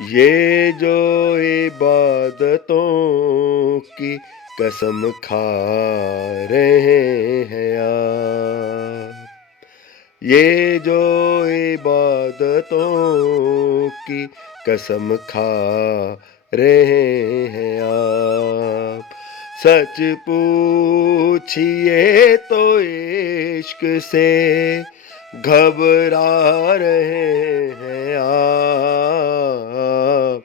یہ جو عبادتوں کی قسم کھا رہے ہیں آپ، یہ جو عبادتوں کی قسم کھا رہے ہیں آپ، سچ پوچھئے تو عشق سے گھبرا رہے ہیں آپ،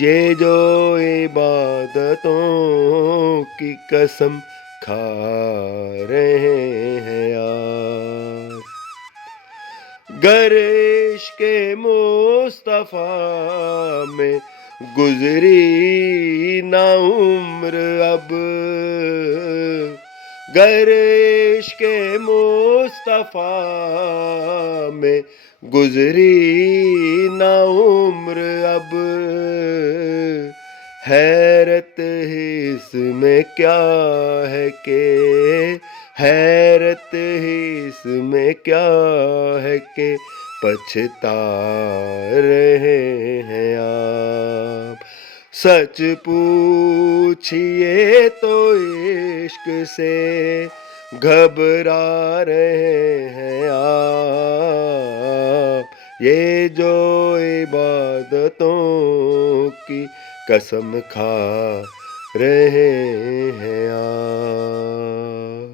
یہ جو عبادتوں کی قسم کھا رہے ہیں آپ۔ گر عشق مصطفیٰ میں گزری نہ عمر اب، گر عشق مصطفیٰ میں گزری نہ عمر اب، حیرت ہی اس میں کیا ہے کہ، حیرت ہی اس میں کیا ہے کہ پچھتا رہے ہیں آپ، سچ پوچھئے تو عشق سے گھبرا رہے ہیں آپ، یہ جو عبادتوں کی قسم کھا رہے ہیں آپ۔